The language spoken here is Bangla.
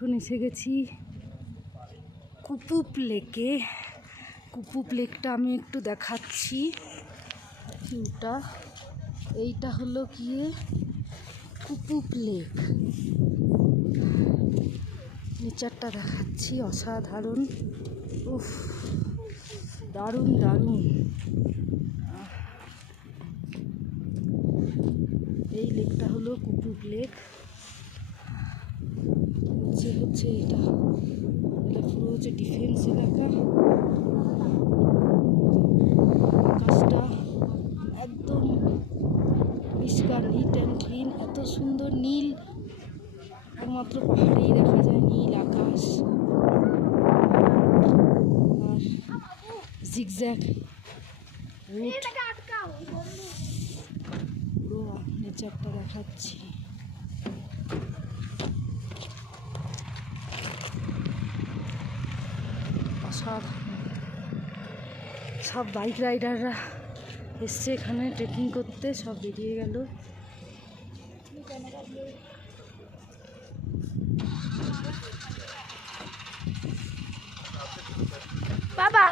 এখন এসে গেছি কুপুপ লেকে। কুপুপ লেকটা আমি একটু দেখাচ্ছি ভিউটা। এইটা হলো গিয়ে কুপুপ লেক। নেচারটা দেখাচ্ছি, অসাধারণ। উফ, দারুণ দারুণ। এই লেকটা হলো কুপুপ লেক। হচ্ছে এটা পুরো হচ্ছে ডিফেন্স এলাকা। আকাশটা একদম পরিষ্কার, নিট অ্যান্ড ক্লিন, এত সুন্দর নীল। একমাত্র পাহাড়েই দেখা যায় নীল আকাশ আর জিগজ্যাগ রুট। পুরো নেচারটা দেখাচ্ছি। সব বাইক রাইডাররা এসছে এখানে ট্রেকিং করতে, সব বেরিয়ে গেল। বাবা